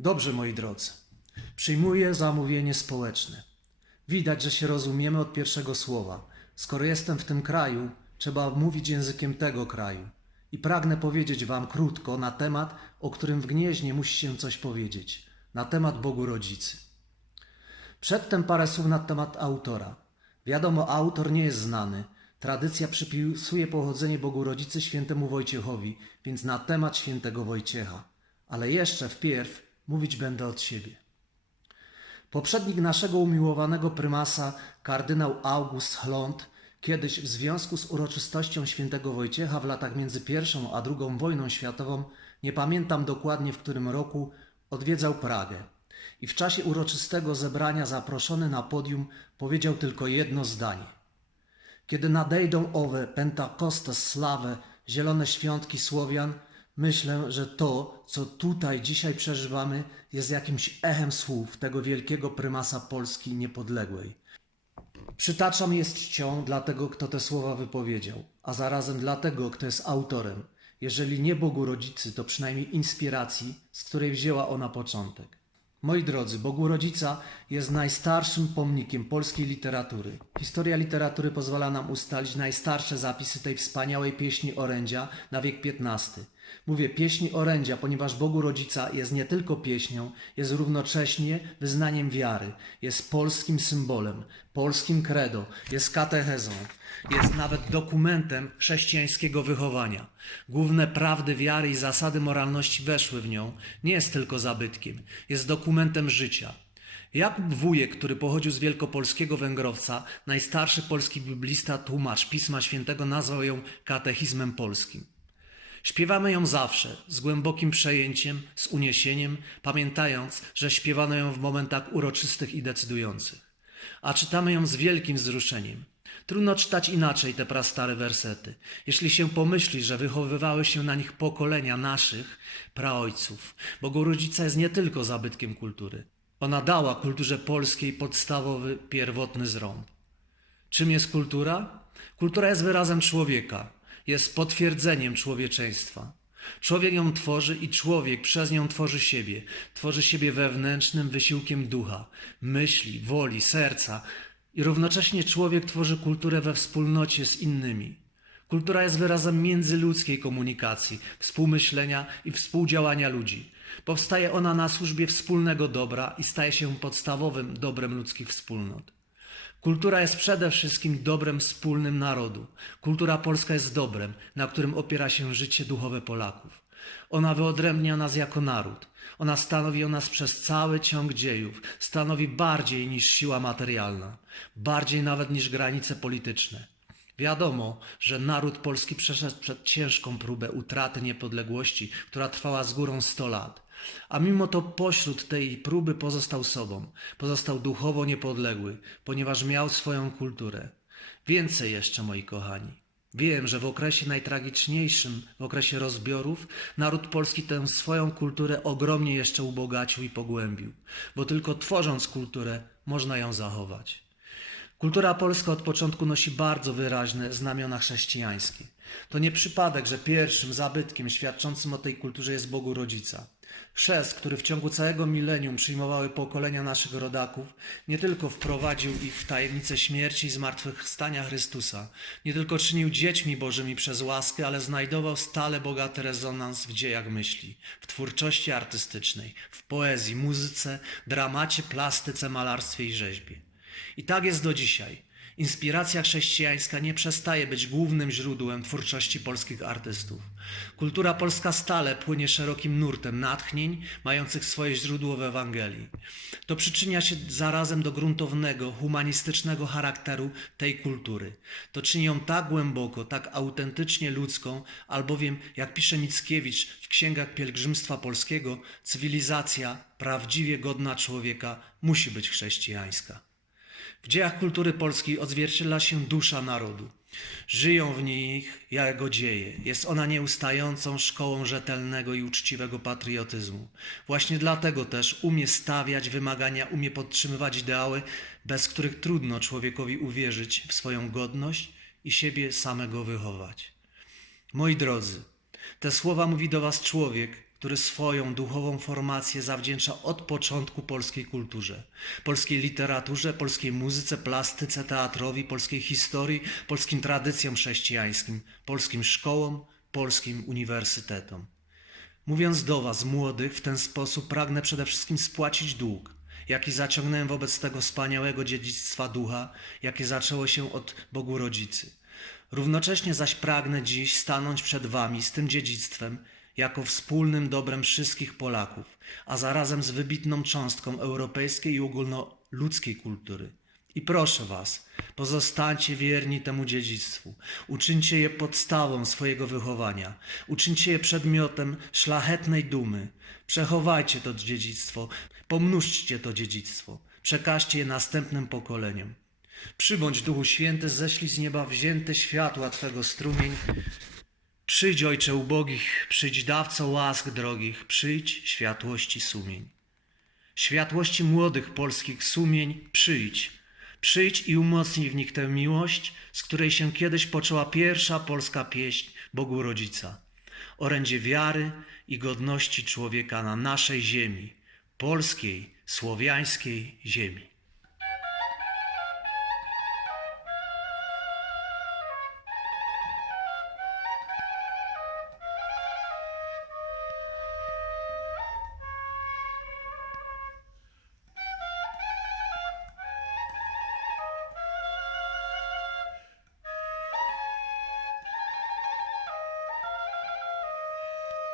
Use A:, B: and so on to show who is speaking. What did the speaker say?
A: Dobrze, moi drodzy. Przyjmuję zamówienie społeczne. Widać, że się rozumiemy od pierwszego słowa. Skoro jestem w tym kraju, trzeba mówić językiem tego kraju. I pragnę powiedzieć Wam krótko na temat, o którym w Gnieźnie musi się coś powiedzieć. Na temat Bogu Rodzicy. Przedtem parę słów na temat autora. Wiadomo, autor nie jest znany. Tradycja przypisuje pochodzenie Bogu Rodzicy świętemu Wojciechowi, więc na temat świętego Wojciecha. Ale jeszcze wpierw mówić będę od siebie. Poprzednik naszego umiłowanego prymasa, kardynał August Hlond, kiedyś w związku z uroczystością świętego Wojciecha w latach między pierwszą a drugą wojną światową, nie pamiętam dokładnie w którym roku, odwiedzał Pragę. I w czasie uroczystego zebrania zaproszony na podium powiedział tylko jedno zdanie. Kiedy nadejdą owe Pentakostes sławe, zielone świątki Słowian, myślę, że to, co tutaj dzisiaj przeżywamy, jest jakimś echem słów tego wielkiego prymasa Polski niepodległej. Przytaczam je z czcią dla tego, kto te słowa wypowiedział, a zarazem dla tego, kto jest autorem. Jeżeli nie Bogu Rodzicy, to przynajmniej inspiracji, z której wzięła ona początek. Moi drodzy, Bogu Rodzica jest najstarszym pomnikiem polskiej literatury. Historia literatury pozwala nam ustalić najstarsze zapisy tej wspaniałej pieśni orędzia na wiek XV. Mówię pieśni orędzia, ponieważ Bogu Rodzica jest nie tylko pieśnią, jest równocześnie wyznaniem wiary, jest polskim symbolem, polskim credo, jest katechezą, jest nawet dokumentem chrześcijańskiego wychowania. Główne prawdy wiary i zasady moralności weszły w nią, nie jest tylko zabytkiem, jest dokumentem życia. Jakub Wujek, który pochodził z wielkopolskiego Węgrowca, najstarszy polski biblista, tłumacz Pisma Świętego, nazwał ją katechizmem polskim. Śpiewamy ją zawsze, z głębokim przejęciem, z uniesieniem, pamiętając, że śpiewano ją w momentach uroczystych i decydujących. A czytamy ją z wielkim wzruszeniem. Trudno czytać inaczej te prastare wersety, jeśli się pomyśli, że wychowywały się na nich pokolenia naszych praojców, bo rodzica jest nie tylko zabytkiem kultury. Ona dała kulturze polskiej podstawowy, pierwotny zrąb. Czym jest kultura? Kultura jest wyrazem człowieka, jest potwierdzeniem człowieczeństwa. Człowiek ją tworzy i człowiek przez nią tworzy siebie. Tworzy siebie wewnętrznym wysiłkiem ducha, myśli, woli, serca i równocześnie człowiek tworzy kulturę we wspólnocie z innymi. Kultura jest wyrazem międzyludzkiej komunikacji, współmyślenia i współdziałania ludzi. Powstaje ona na służbie wspólnego dobra i staje się podstawowym dobrem ludzkich wspólnot. Kultura jest przede wszystkim dobrem wspólnym narodu. Kultura polska jest dobrem, na którym opiera się życie duchowe Polaków. Ona wyodrębnia nas jako naród. Ona stanowi o nas przez cały ciąg dziejów. Stanowi bardziej niż siła materialna, bardziej nawet niż granice polityczne. Wiadomo, że naród polski przeszedł przed ciężką próbę utraty niepodległości, która trwała z górą 100 lat. A mimo to pośród tej próby pozostał sobą, pozostał duchowo niepodległy, ponieważ miał swoją kulturę. Więcej jeszcze, moi kochani. Wiem, że w okresie najtragiczniejszym, w okresie rozbiorów, naród polski tę swoją kulturę ogromnie jeszcze ubogacił i pogłębił, bo tylko tworząc kulturę można ją zachować. Kultura polska od początku nosi bardzo wyraźne znamiona chrześcijańskie. To nie przypadek, że pierwszym zabytkiem świadczącym o tej kulturze jest Bogu Rodzica. Chrzest, który w ciągu całego milenium przyjmowały pokolenia naszych rodaków, nie tylko wprowadził ich w tajemnicę śmierci i zmartwychwstania Chrystusa, nie tylko czynił dziećmi bożymi przez łaskę, ale znajdował stale bogaty rezonans w dziejach myśli, w twórczości artystycznej, w poezji, muzyce, dramacie, plastyce, malarstwie i rzeźbie. I tak jest do dzisiaj. Inspiracja chrześcijańska nie przestaje być głównym źródłem twórczości polskich artystów. Kultura polska stale płynie szerokim nurtem natchnień, mających swoje źródło w Ewangelii. To przyczynia się zarazem do gruntownego, humanistycznego charakteru tej kultury. To czyni ją tak głęboko, tak autentycznie ludzką, albowiem, jak pisze Mickiewicz w księgach pielgrzymstwa polskiego, cywilizacja prawdziwie godna człowieka musi być chrześcijańska. W dziejach kultury polskiej odzwierciedla się dusza narodu. Żyją w nich jego dzieje. Jest ona nieustającą szkołą rzetelnego i uczciwego patriotyzmu. Właśnie dlatego też umie stawiać wymagania, umie podtrzymywać ideały, bez których trudno człowiekowi uwierzyć w swoją godność i siebie samego wychować. Moi drodzy, te słowa mówi do Was człowiek, który swoją duchową formację zawdzięcza od początku polskiej kulturze, polskiej literaturze, polskiej muzyce, plastyce, teatrowi, polskiej historii, polskim tradycjom chrześcijańskim, polskim szkołom, polskim uniwersytetom. Mówiąc do Was, młodych, w ten sposób pragnę przede wszystkim spłacić dług, jaki zaciągnąłem wobec tego wspaniałego dziedzictwa ducha, jakie zaczęło się od Bogu Rodzicy. Równocześnie zaś pragnę dziś stanąć przed Wami z tym dziedzictwem, jako wspólnym dobrem wszystkich Polaków, a zarazem z wybitną cząstką europejskiej i ogólnoludzkiej kultury. I proszę Was, pozostańcie wierni temu dziedzictwu, uczyńcie je podstawą swojego wychowania, uczyńcie je przedmiotem szlachetnej dumy, przechowajcie to dziedzictwo, pomnóżcie to dziedzictwo, przekażcie je następnym pokoleniom. Przybądź Duchu Święty, ześlij z nieba wzięte światła Twego strumień, Przyjdź, Ojcze ubogich, przyjdź, dawco łask drogich, przyjdź, światłości sumień. Światłości młodych polskich sumień, przyjdź. Przyjdź i umocnij w nich tę miłość, z której się kiedyś poczęła pierwsza polska pieśń Bogu Rodzica. Orędzie wiary i godności człowieka na naszej ziemi, polskiej, słowiańskiej ziemi.